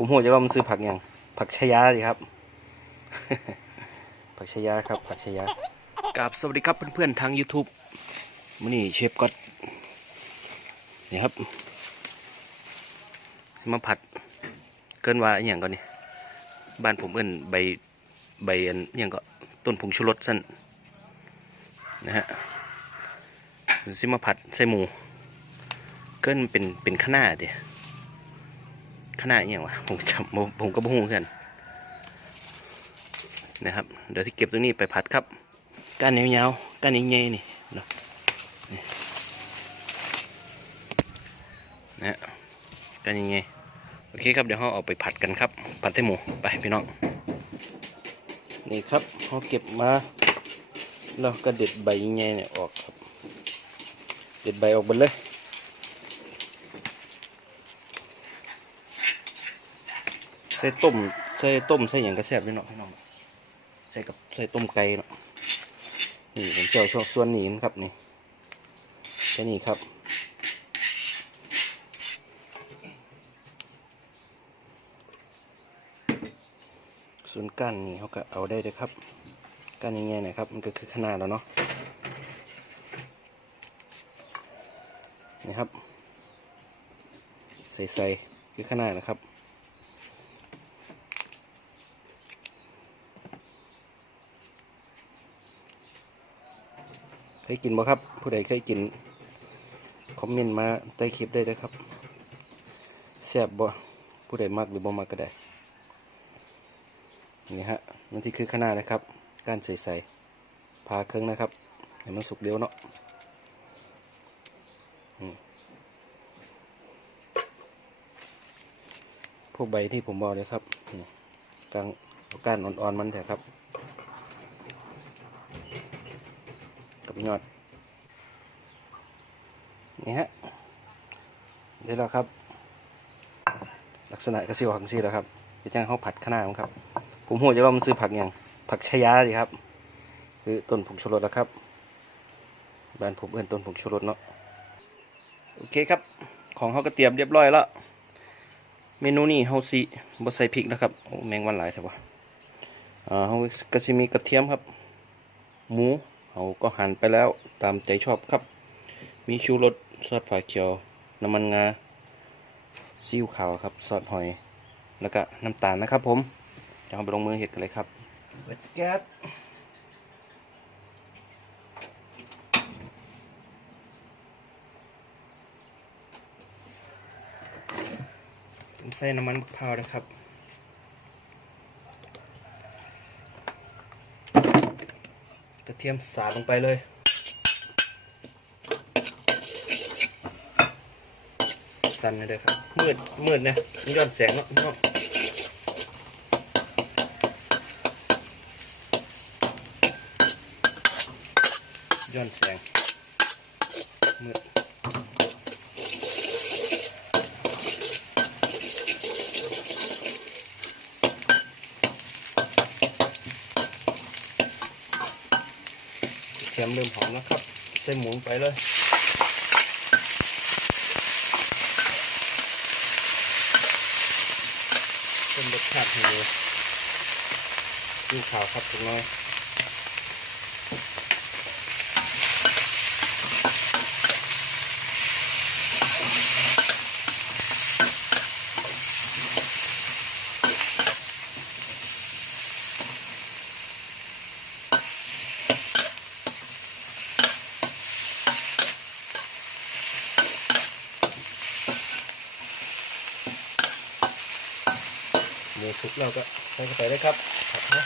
ผมโหจะว่ามันซื้อผักอย่างผักชายาสิครับ ผักชายาครับ ผักชายากราบสวัสดีครับเพื่อนๆทาง YouTube มื้อนี้เชฟก็นี่ครับ มาผัดเกินว่าอย่างก่อนนี่บ้านผมเอิ้นใบใบอันอย่างก็ต้นผงชูรสสั้นนะฮะซิมาผัดใส่หมู เกินเป็นเป็นข้าวหน้าเดีย ข้าวหน้าอย่างวะผมจำผมผมก็บ่ฮู้เหมือนกันนะครับ เดี๋ยวที่เก็บตรงนี้ไปผัดครับก้านยาวๆก้านใหญ่ๆนี่เนาะนี่นะก้านใหญ่ๆโอเคครับเดี๋ยวเราเอาไปผัดกันครับ ผัดใส่หมูไปพี่น้องนี่ครับเราเก็บมาเราก็เด็ดใบใหญ่เนี่ยออกครับ เด็ดใบออกหมดเลย ใส่ต้มใส่ต้มใส่อย่างกระแซบด้วยเนาะพี่น้องใส่กับใส่ต้มไก่เนาะนี่ผมเจ้าช่วงส่วนนี้นะครับนี่แค่นี้ครับส่วนก้านนี่เขาก็เอาได้เลยครับก้านง่ายๆนะครับ มันก็คือขนาดแล้วเนาะนี่ครับใส่ๆคือขนาดนะครับ เคยกินบ่ครับ ผู้ใดเคยกิน คอมเมนต์มาใต้คลิปได้เลยครับแซ่บบ่ผู้ใดมักหรือบ่มักก็ได้นี่ฮะนั่นที่คือขนาดนะครับก้านใสๆพาเครื่องนะครับให้มันสุกเร็วเนาะพวกใบที่ผมบอกเลยครับกลางก้านอ่อนๆมันเถอะครับ กับยอดนี่ฮะได้แล้วครับ ลักษณะกระสิวของซีแล้วครับที่จ้างเขาผัดข้าวหน้าครับ ผมโหจะว่ามันซื้อผักอย่างผักชายาสิครับ คือต้นผงชูรสแล้วครับบ้านผมเอื้นต้นผงชูรสเนาะโอเคครับ ของเขาก็เตรียมเรียบร้อยแล้วเมนูนี้เขาสิบ่ใส่พริกนะครับโอ้แมงวันหลายใช่ปะอ่าเขาก็สิมีกระเทียมครับ หมูาก็หั่นไปแล้วตามใจชอบครับ มีชูรสซอสฝาเขียว น้ำมันงาซีอิ๊วขาวครับซอสหอย แล้วก็น้ำตาลนะครับผมเดี๋ยวเราไปลงมือเห็ดกันเลยครับเปิดแก๊สใส่น้ำมันมะพร้าวนะครับ กระ เทียมสาดลงไปเลย สั่นเลยครับ มืด มืดนะย้อนแสงเนาะย้อนแสงมืด ทียมเริ่มหอมนะครับ ใส่หมูลงไปเลยเป็นรสชาติให้ดูดูขาวครับถึงน้อย หมูสุกแล้วก็ใส่เข้าไปเลยครับผัดนะ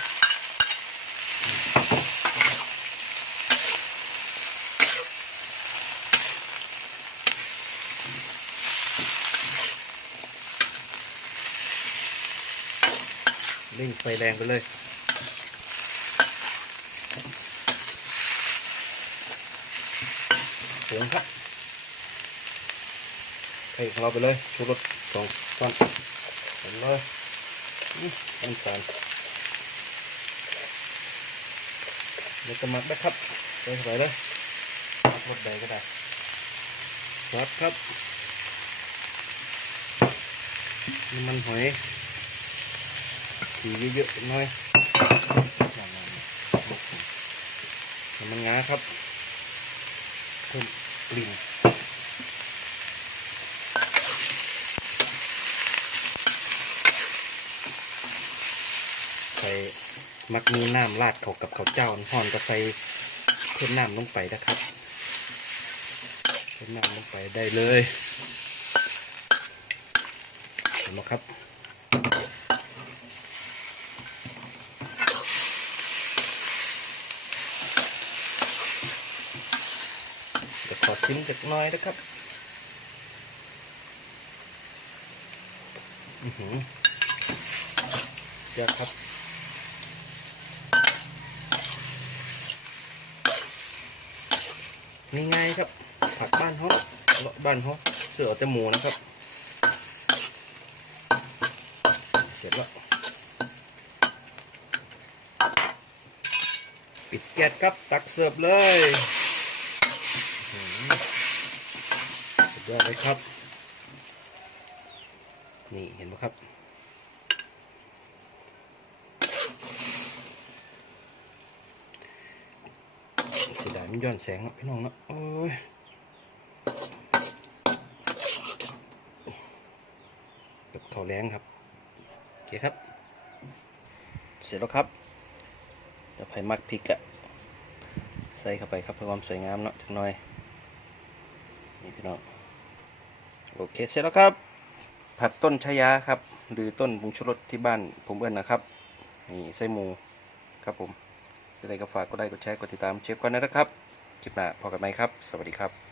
เร่งไฟแรงไปเลยเสียงครับไข่ของเราไปเลยชูรสสองช้อนเห็นเลย อืมน้ำตาลเดี๋ยวจะมักนะครับใส่เข้าไปเลยมักรสใดก็ได้ซอสครับน้ำมันหอยทีเยอะๆหน่อยน้ำมันงาครับเพิ่มกลิ่นใส่ มักมีน้ำราดเขากับข้าวเจ้าห่อนก็ใส่เพิ่มน้ำลงไปนะครับเพิ่มน้ำลงไปได้เลยเห็นไหมครับเดี๋ยวขอซิมจักน้อยนะครับอือหือเดี๋ยวครับ ง่ายๆครับ ผักบ้านเขาบ้านเขาเสือแต่หมูนะครับ เสร็จแล้ว ปิดแก๊สครับตักเสิร์ฟเลยสุดยอดเลยครับ นี่เห็นไหมครับ เสียดายมันย้อนแสงนะพี่น้องเนาะโอ้ยแบบเท่าแรงครับ โอเคครับ เสร็จแล้วครับเดี๋ยวไผ่มักพริกอะใส่เข้าไปครับเพื่อความสวยงามเนาะถึงหน่อยนี่พี่น้องโอเคเสร็จแล้วครับ ผัดต้นชะยาครับ หรือต้นผงชูรสที่บ้านผมเอิ้นนะครับ นี่ไส้หมูครับผม อะไรก็ฝากกดไลค์กดแชร์กดติดตามเชฟก่อนนะครับคลิปหน้าพอกันไหมครับ สวัสดีครับ